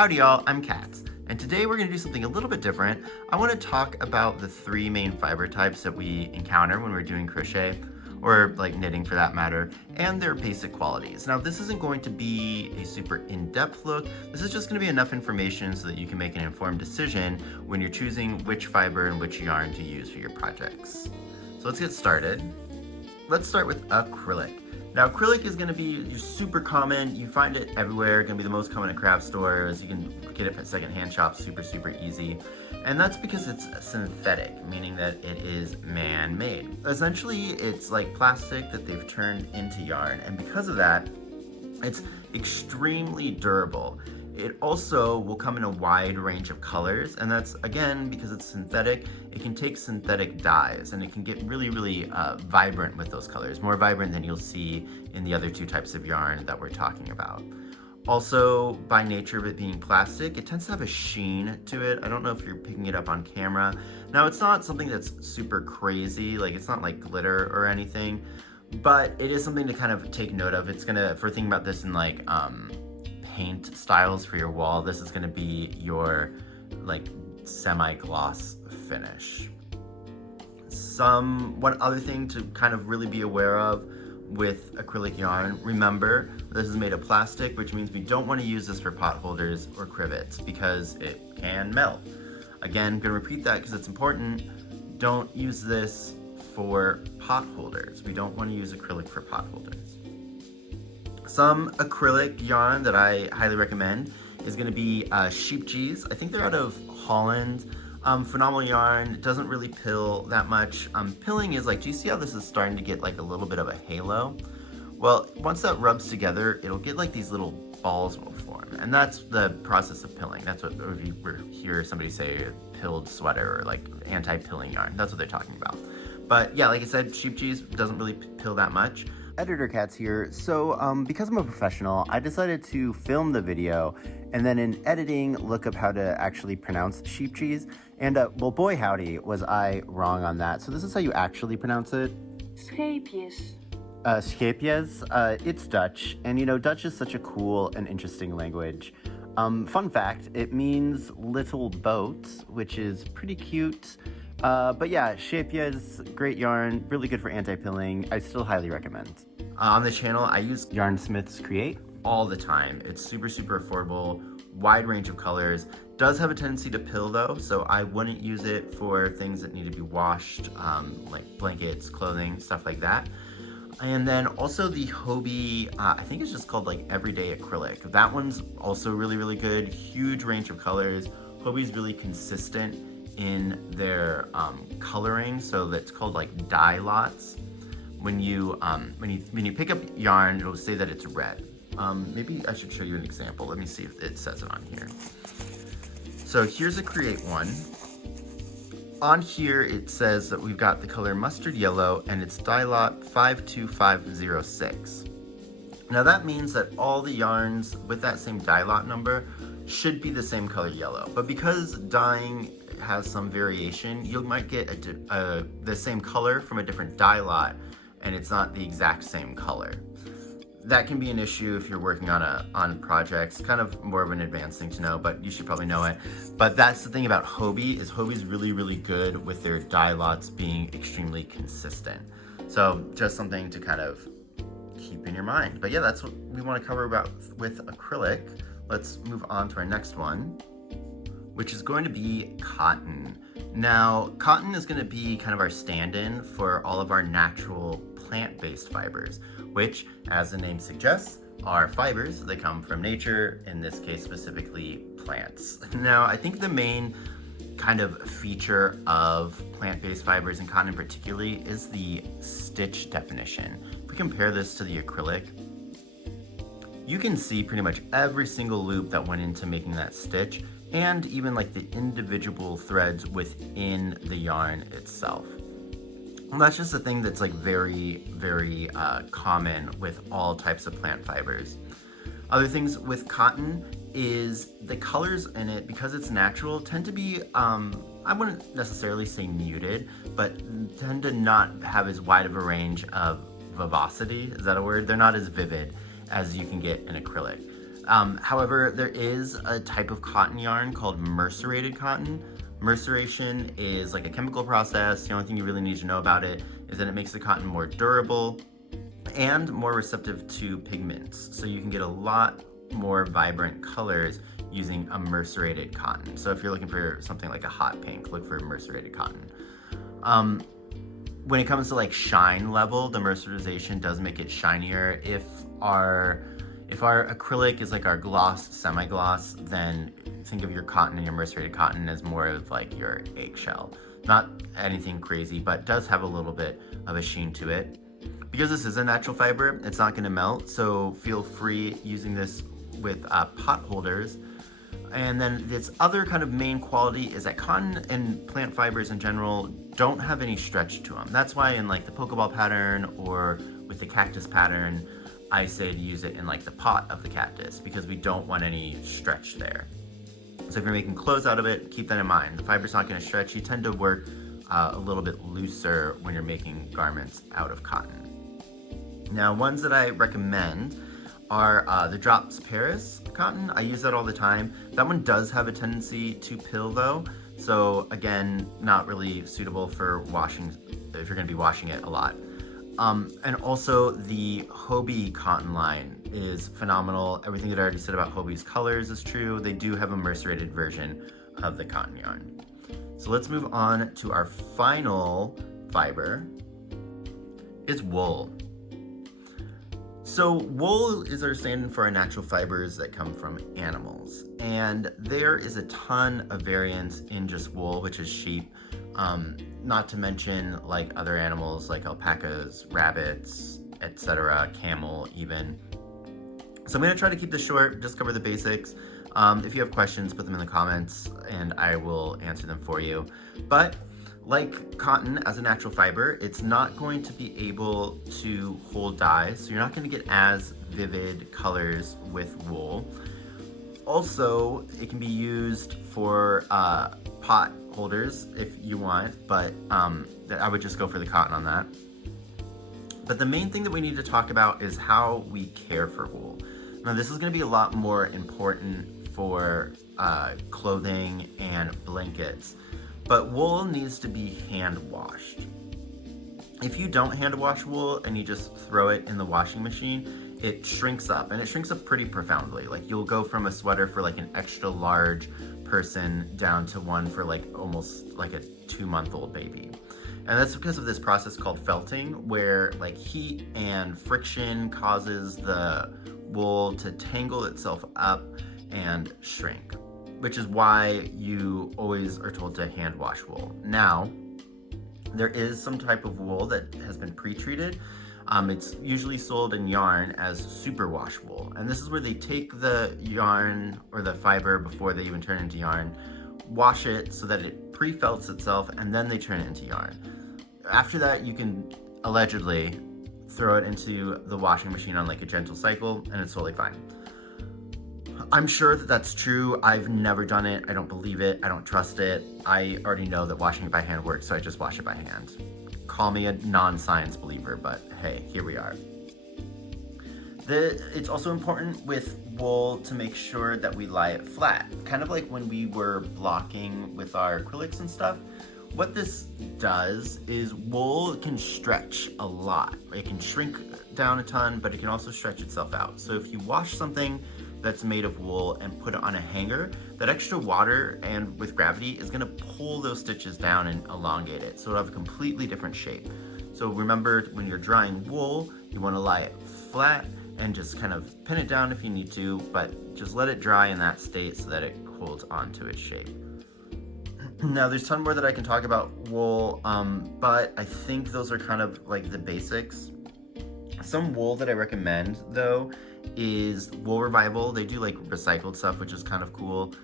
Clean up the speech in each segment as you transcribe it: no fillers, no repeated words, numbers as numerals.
Howdy y'all, I'm Katz, and today we're going to do something a little bit different. I want to talk about the three main fiber types that we encounter when we're doing crochet, or like knitting for that matter, and their basic qualities. Now this isn't going to be a super in-depth look, this is just going to be enough information so that you can make an informed decision when you're choosing which fiber and which yarn to use for your projects. So let's get started. Let's start with acrylic. Now acrylic is going to be super common, you find it everywhere, going to be the most common at craft stores, you can get it at secondhand shops super easy. And that's because it's synthetic, meaning that it is man-made. Essentially, it's like plastic that they've turned into yarn, and because of that, it's extremely durable. It also will come in a wide range of colors, and that's, again, because it's synthetic, it can take synthetic dyes, and it can get really vibrant with those colors, more vibrant than you'll see in the other two types of yarn that we're talking about. Also, by nature of it being plastic, it tends to have a sheen to it. I don't know if you're picking it up on camera. Now, it's not something that's super crazy, like it's not like glitter or anything, but it is something to kind of take note of. It's gonna, if we're thinking about this in like paint styles for your wall, this is gonna be your like semi-gloss finish. One other thing to kind of really be aware of with acrylic yarn, remember this is made of plastic, which means we don't want to use this for pot holders or crivets because it can melt. Again, I'm going to repeat that because it's important. Don't use this for pot holders. We don't want to use acrylic for pot holders. Some acrylic yarn that I highly recommend is going to be sheep cheese. I think they're out of Holland. Phenomenal yarn, it doesn't really pill that much. Pilling is like, do you see how this is starting to get like a little bit of a halo? Well, once that rubs together, it'll get like these little balls will form. And that's the process of pilling. That's what if you hear somebody say pilled sweater or like anti-pilling yarn. That's what they're talking about. But yeah, like I said, sheep cheese doesn't really pill that much. Editor Katz here. So because I'm a professional, I decided to film the video and then in editing look up how to actually pronounce sheep cheese. And well, boy howdy, was I wrong on that. So this is how you actually pronounce it. Scheepjes. Scheepjes. It's Dutch, and you know, Dutch is such a cool and interesting language. Fun fact, it means little boat, which is pretty cute. But yeah, Scheepjes, great yarn, really good for anti-pilling. I still highly recommend. On the channel, I use Yarnsmiths Create all the time. It's super affordable, wide range of colors. Does have a tendency to pill though, so I wouldn't use it for things that need to be washed, like blankets, clothing, stuff like that. And then also the Hobie, I think it's just called like Everyday Acrylic. That one's also really good, huge range of colors. Hobie's really consistent in their coloring, so that's called like dye lots. When you pick up yarn, it'll say that it's red. Maybe I should show you an example. Let me see if it says it on here. So here's a Create one. On here it says that we've got the color mustard yellow and it's dye lot 52506. Now that means that all the yarns with that same dye lot number should be the same color yellow, but because dyeing has some variation, you might get the same color from a different dye lot and it's not the exact same color. That can be an issue if you're working on projects, kind of more of an advanced thing to know, but you should probably know it. But that's the thing about Hobie, is Hobie's really good with their dye lots being extremely consistent. So just something to kind of keep in your mind. But yeah, that's what we want to cover about with acrylic. Let's move on to our next one, which is going to be cotton. Now, cotton is going to be kind of our stand-in for all of our natural plant-based fibers, which, as the name suggests, are fibers that come from nature, in this case specifically plants. Now, I think the main kind of feature of plant-based fibers, and cotton particularly, is the stitch definition. If we compare this to the acrylic, you can see pretty much every single loop that went into making that stitch, and even like the individual threads within the yarn itself. And that's just a thing that's like very common with all types of plant fibers. Other things with cotton is the colors in it, because it's natural, tend to be, I wouldn't necessarily say muted, but tend to not have as wide of a range of vivacity. Is that a word? They're not as vivid as you can get in acrylic. However, there is a type of cotton yarn called mercerated cotton. Merceration is like a chemical process. The only thing you really need to know about it is that it makes the cotton more durable and more receptive to pigments. So you can get a lot more vibrant colors using a mercerated cotton. So if you're looking for something like a hot pink, look for mercerated cotton. When it comes to like shine level, the mercerization does make it shinier. If our acrylic is like our gloss, semi-gloss, then think of your cotton and your mercerated cotton as more of like your eggshell. Not anything crazy, but does have a little bit of a sheen to it. Because this is a natural fiber, it's not gonna melt, so feel free using this with pot holders. And then this other kind of main quality is that cotton and plant fibers in general don't have any stretch to them. That's why in like the Pokeball pattern or with the cactus pattern, I say to use it in like the pot of the cactus because we don't want any stretch there. So if you're making clothes out of it, keep that in mind. The fiber's not gonna stretch. You tend to work a little bit looser when you're making garments out of cotton. Now, ones that I recommend are the Drops Paris cotton. I use that all the time. That one does have a tendency to pill though. So again, not really suitable for washing if you're gonna be washing it a lot. And also the Hobie cotton line is phenomenal. Everything that I already said about Hobie's colors is true. They do have a mercerated version of the cotton yarn. So let's move on to our final fiber. It's wool. So wool is our stand-in for our natural fibers that come from animals. And there is a ton of variance in just wool, which is sheep. Not to mention like other animals like alpacas, rabbits, etc., camel even. So I'm gonna try to keep this short, just cover the basics. If you have questions, put them in the comments and I will answer them for you. But like cotton as a natural fiber, it's not going to be able to hold dyes, so you're not going to get as vivid colors with wool. Also, it can be used for pot holders if you want, but I would just go for the cotton on that. But the main thing that we need to talk about is how we care for wool. Now, this is going to be a lot more important for clothing and blankets. But wool needs to be hand washed. If you don't hand wash wool and you just throw it in the washing machine, it shrinks up, and it shrinks up pretty profoundly. Like you'll go from a sweater for like an extra large person down to one for like almost like a 2-month-old baby. And that's because of this process called felting, where like heat and friction causes the wool to tangle itself up and shrink, which is why you always are told to hand wash wool. Now, there is some type of wool that has been pre-treated. It's usually sold in yarn as superwash wool. And this is where they take the yarn or the fiber before they even turn it into yarn, wash it so that it pre-felts itself, and then they turn it into yarn. After that, you can allegedly throw it into the washing machine on like a gentle cycle and it's totally fine. I'm sure that that's true. I've never done it. I don't believe it. I don't trust it. I already know that washing it by hand works, so I just wash it by hand. Call me a non-science believer, but hey, here we are. It's also important with wool to make sure that we lie it flat. Kind of like when we were blocking with our acrylics and stuff. What this does is wool can stretch a lot. It can shrink down a ton, but it can also stretch itself out. So if you wash something that's made of wool and put it on a hanger, that extra water and with gravity is gonna pull those stitches down and elongate it. So it'll have a completely different shape. So remember, when you're drying wool, you wanna lie it flat and just kind of pin it down if you need to, but just let it dry in that state so that it holds onto its shape. Now, there's a ton more that I can talk about wool, but I think those are kind of like the basics. Some wool that I recommend though is Wool Revival. They do like recycled stuff, which is kind of cool.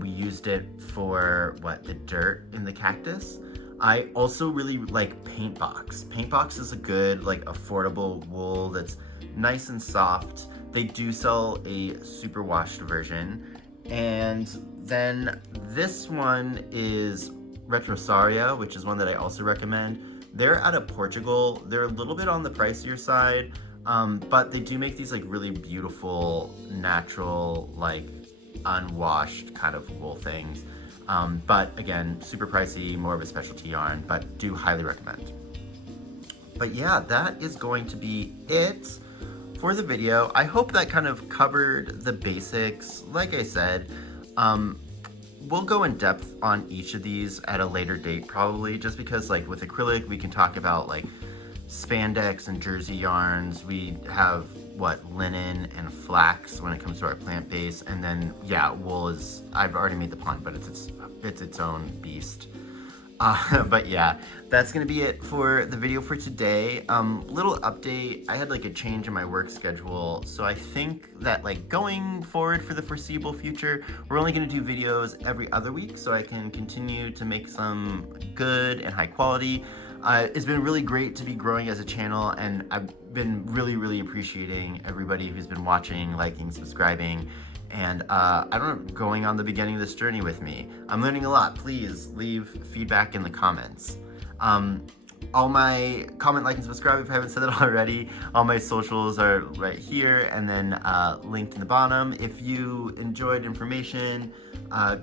We used it for the dirt in the cactus. I also really like Paintbox. Paintbox is a good like affordable wool that's nice and soft. They do sell a super washed version. And then this one is Retrosaria, which is one that I also recommend. They're out of Portugal. They're a little bit on the pricier side, But they do make these like really beautiful, natural, like unwashed kind of wool things. But again, super pricey, more of a specialty yarn, but do highly recommend. But yeah, that is going to be it for the video. I hope that kind of covered the basics. Like I said, we'll go in depth on each of these at a later date probably, just because like with acrylic, we can talk about like spandex and jersey yarns. We have linen and flax when it comes to our plant base, and then yeah, wool is, I've already made the pun, but it's its own beast. But yeah, that's gonna be it for the video for today. Little update, I had like a change in my work schedule, so I think that like going forward for the foreseeable future, we're only gonna do videos every other week so I can continue to make some good and high quality. It's been really great to be growing as a channel, and I've been really appreciating everybody who's been watching, liking, subscribing, and I don't know, going on the beginning of this journey with me. I'm learning a lot. Please leave feedback in the comments. All my comment, like, and subscribe if I haven't said that already. All my socials are right here and then linked in the bottom. If you enjoyed information,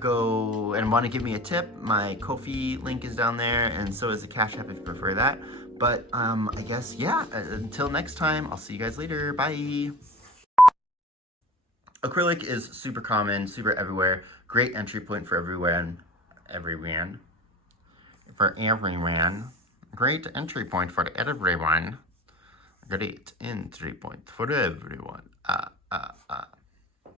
go and want to give me a tip, my Ko-fi link is down there, and so is the Cash App if you prefer that. But I guess, yeah, until next time, I'll see you guys later. Bye. Acrylic is super common, super everywhere. Great entry point for everyone. Great entry point for everyone. Great entry point for everyone.